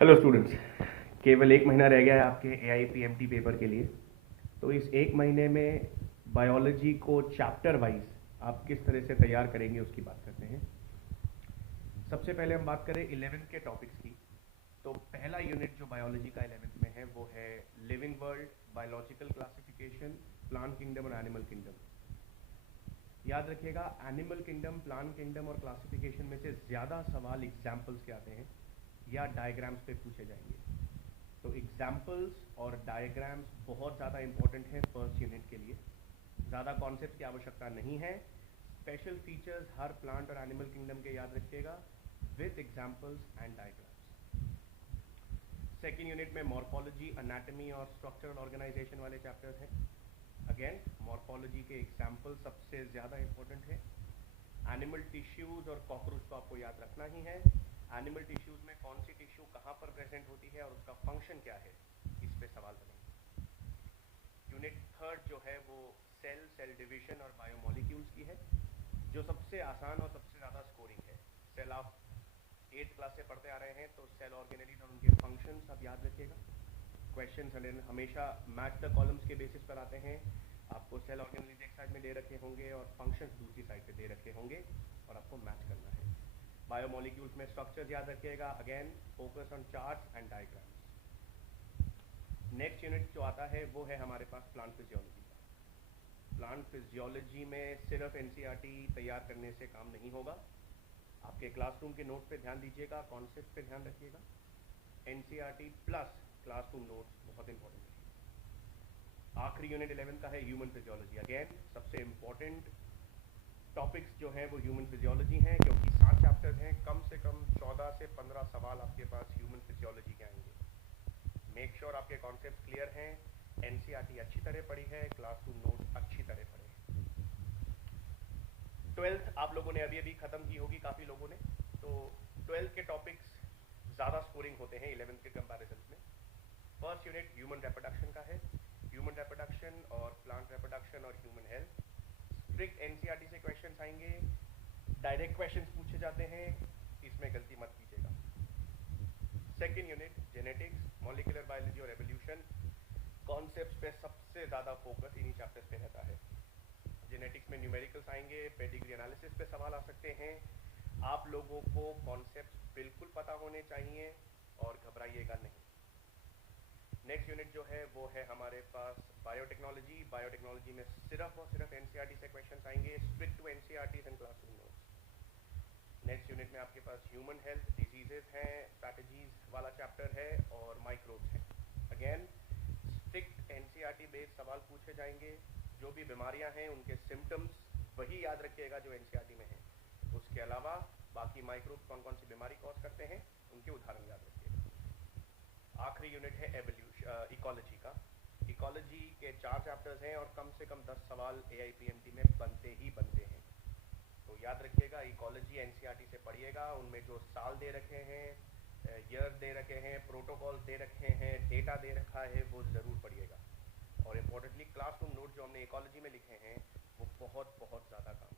Hello students. केवल एक महीना रह गया है आपके AIPMT पेपर के लिए। तो इस एक महीने में बायोलॉजी को चैप्टर वाइज आप किस तरह से तैयार करेंगे उसकी बात करते हैं। सबसे पहले हम बात करें 11th के टॉपिक्स की। तो पहला यूनिट जो बायोलॉजी का 11th में है वो है living world, biological classification, plant kingdom और एनिमल किंगडम। याद रखिएगा, एनिमल किंगडम, प्लांट किंगडम और क्लासिफिकेशन में से ज़्यादा सवाल एग्जाम्पल्स के आते हैं या डायग्राम्स पे पूछे जाएंगे। तो एग्जाम्पल्स और डायग्राम्स बहुत ज़्यादा इंपॉर्टेंट हैं फर्स्ट यूनिट के लिए। ज़्यादा कॉन्सेप्ट की आवश्यकता नहीं है। स्पेशल फीचर्स हर प्लांट और एनिमल किंगडम के याद रखिएगा with examples and diagrams. Second unit में मॉर्फोलॉजी, अनाटमी और स्ट्रक्चरल ऑर्गेनाइजेशन वाले चैप्टर्स हैं। अगेन मॉर्फोलॉजी के एग्जाम्पल सबसे ज़्यादा इंपॉर्टेंट है। एनिमल टिश्यूज और कॉकरोच को आपको याद रखना ही है। एनिमल टिश्यूज में कौन सी टिश्यू कहाँ पर प्रेजेंट होती है और उसका फंक्शन क्या है, इस पे सवाल बनेंगे। यूनिट थर्ड जो है वो सेल डिवीजन और बायोमोलिक्यूल्स की है, जो सबसे आसान और सबसे ज़्यादा स्कोरिंग है। सेल आप 8th क्लास से पढ़ते आ रहे हैं, तो सेल ऑर्गेनेलीज और उनके फंक्शंस आप याद रखिएगा। क्वेश्चन हमेशा मैच द कॉलम्स के बेसिस पर आते हैं। आपको सेल ऑर्गेनेलीज एक साइड में दे रखे होंगे और फंक्शंस दूसरी साइड पे दे रखे होंगे और आपको मैच करना है। बायोमोलिक्यूल्स में स्ट्रक्चर्स याद रखिएगा। Again focus on charts and diagrams. Next unit जो आता है वो है हमारे पास प्लांट फिजियोलॉजी का। प्लांट फिजियोलॉजी में सिर्फ NCERT तैयार करने से काम नहीं होगा। आपके क्लासरूम के नोट्स पे ध्यान दीजिएगा, कॉन्सेप्ट पे ध्यान रखिएगा। NCERT प्लस क्लासरूम नोट्स बहुत इंपॉर्टेंट है। आखिरी यूनिट 11 का है ह्यूमन फिजियोलॉजी। अगेन सबसे इंपॉर्टेंट टॉपिक्स जो हैं वो ह्यूमन फिजियोलॉजी हैं, क्योंकि 7 चैप्टर्स हैं। कम से कम 14 से 15 सवाल आपके पास ह्यूमन फिजियोलॉजी के आएंगे। मेक श्योर आपके कॉन्सेप्ट क्लियर हैं, NCERT अच्छी तरह पढ़ी है, क्लासरूम नोट्स अच्छी तरह पढ़े। 12th आप लोगों ने अभी अभी खत्म की होगी, काफ़ी लोगों ने। तो 12th के टॉपिक्स ज़्यादा स्कोरिंग होते हैं 11th के कंपैरिजन में। फर्स्ट यूनिट ह्यूमन रिप्रोडक्शन का है। ह्यूमन रिप्रोडक्शन और प्लांट रिप्रोडक्शन और ह्यूमन हेल्थ। स्ट्रिक्ट NCERT से क्वेश्चंस आएंगे, डायरेक्ट क्वेश्चंस पूछे जाते हैं, इसमें गलती मत कीजिएगा। Second unit genetics, molecular biology और एवोल्यूशन। कॉन्सेप्ट्स पे सबसे ज़्यादा फोकस इन्हीं चैप्टर्स पे रहता है। जेनेटिक्स में न्यूमेरिकल्स आएंगे, पेडिग्री एनालिसिस पे सवाल आ सकते हैं। आप लोगों को कॉन्सेप्ट्स बिल्कुल पता होने चाहिए और घबराइएगा नहीं। नेक्स्ट यूनिट जो है वो है हमारे पास बायोटेक्नोलॉजी। बायोटेक्नोलॉजी में सिर्फ और सिर्फ NCERT से क्वेश्चंस आएंगे, strict to NCERT and classroom notes. Next unit में आपके पास ह्यूमन हेल्थ, डिजीजेस हैं, पैथोलॉजीज वाला चैप्टर है और माइक्रोब्स हैं। अगेन स्ट्रिक्ट NCERT बेस्ड सवाल पूछे जाएंगे। जो भी बीमारियां हैं उनके सिम्टम्स वही याद रखिएगा जो NCERT में है। उसके अलावा बाकी माइक्रोब्स कौन कौन सी बीमारी कॉज करते हैं उनके उदाहरण याद रखिएगा। आखिरी यूनिट है एवोल्यूशन, इकोलॉजी का। इकोलॉजी के 4 चैप्टर्स हैं और कम से कम 10 सवाल AIPMT में बनते ही बनते हैं। तो याद रखिएगा, इकोलॉजी NCERT से पढ़िएगा। उनमें जो साल दे रखे हैं, ईयर दे रखे हैं, प्रोटोकॉल दे रखे हैं, डेटा दे रखा है, वो ज़रूर पढ़िएगा। और इम्पोर्टेंटली क्लासरूम नोट जो हमने इकोलॉजी में लिखे हैं वो बहुत बहुत ज़्यादा काम